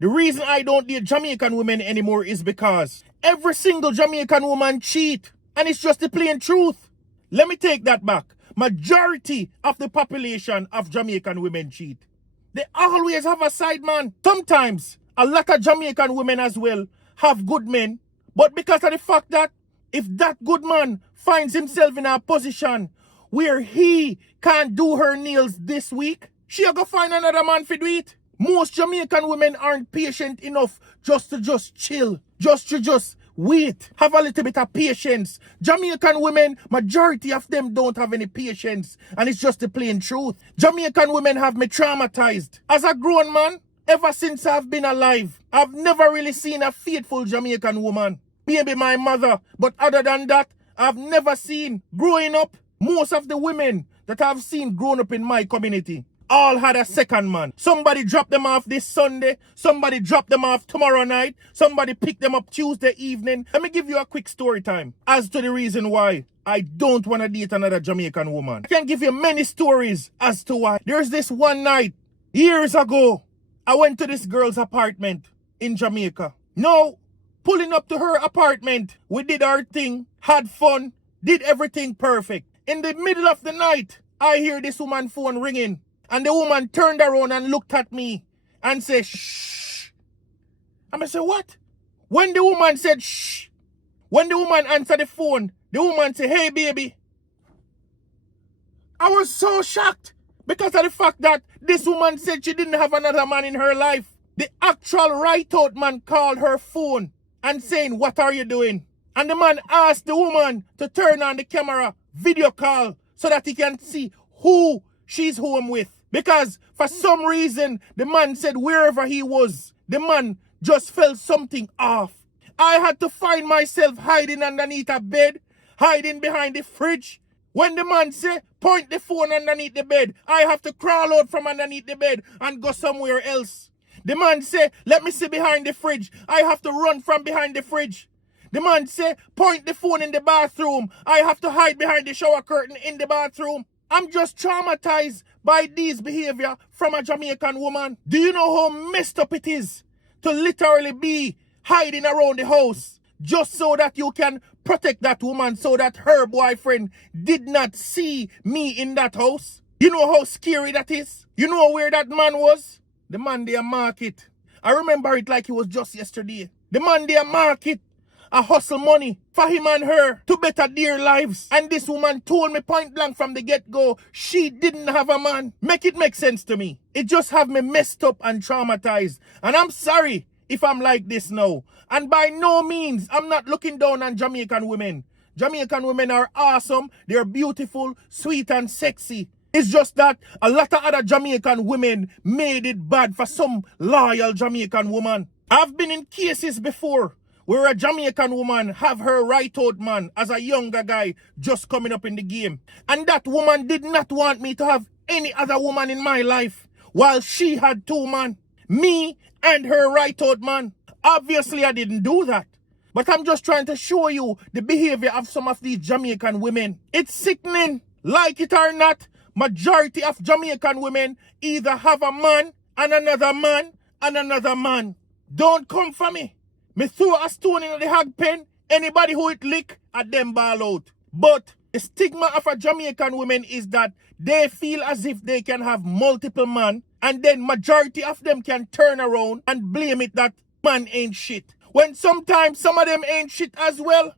The reason I don't date Jamaican women anymore is because every single Jamaican woman cheat. And it's just the plain truth. Let me take that back. Majority of the population of Jamaican women cheat. They always have a side man. Sometimes, a lot of Jamaican women as well have good men. But because of the fact that if that good man finds himself in a position where he can't do her nails this week, she'll go find another man to do it. Most Jamaican women aren't patient enough just to chill, just to wait, have a little bit of patience. Jamaican women, majority of them don't have any patience, and it's just the plain truth. Jamaican women have me traumatized. As a grown man, ever since I've been alive, I've never really seen a faithful Jamaican woman. Maybe my mother, but other than that, I've never seen. Growing up, most of the women that I've seen grown up in my community all had a second man. Somebody dropped them off this Sunday. Somebody dropped them off tomorrow night. Somebody picked them up Tuesday evening. Let me give you a quick story time as to the reason why I don't want to date another Jamaican woman. I can give you many stories as to why. There's this one night, years ago, I went to this girl's apartment in Jamaica. Now, pulling up to her apartment, we did our thing, had fun, did everything perfect. In the middle of the night, I hear this woman's phone ringing. And the woman turned around and looked at me and said, shh. And I said, what? When the woman said, shh, when the woman answered the phone, the woman said, hey, baby. I was so shocked because of the fact that this woman said she didn't have another man in her life. The actual right-out man called her phone and saying, what are you doing? And the man asked the woman to turn on the camera, video call, so that he can see who she's home with. Because for some reason, the man said wherever he was, the man just felt something off. I had to find myself hiding underneath a bed, hiding behind the fridge. When the man said, point the phone underneath the bed, I have to crawl out from underneath the bed and go somewhere else. The man said, let me see behind the fridge. I have to run from behind the fridge. The man said, point the phone in the bathroom. I have to hide behind the shower curtain in the bathroom. I'm just traumatized by this behavior from a Jamaican woman. Do you know how messed up it is to literally be hiding around the house just so that you can protect that woman so that her boyfriend did not see me in that house? You know how scary that is? You know where that man was? The Monday market. I remember it like it was just yesterday. The Monday market. I hustle money for him and her to better their lives. And this woman told me point blank from the get-go, she didn't have a man. Make it make sense to me. It just have me messed up and traumatized. And I'm sorry if I'm like this now. And by no means, I'm not looking down on Jamaican women. Jamaican women are awesome. They're beautiful, sweet and sexy. It's just that a lot of other Jamaican women made it bad for some loyal Jamaican woman. I've been in cases before where a Jamaican woman have her right-out man as a younger guy just coming up in the game. And that woman did not want me to have any other woman in my life while she had two men, me and her right-out man. Obviously, I didn't do that. But I'm just trying to show you the behavior of some of these Jamaican women. It's sickening. Like it or not, majority of Jamaican women either have a man and another man and another man. Don't come for me. Me throw a stone in the hog pen, anybody who it lick, at them ball out. But the stigma of a Jamaican woman is that they feel as if they can have multiple men, and then majority of them can turn around and blame it that man ain't shit. When sometimes some of them ain't shit as well.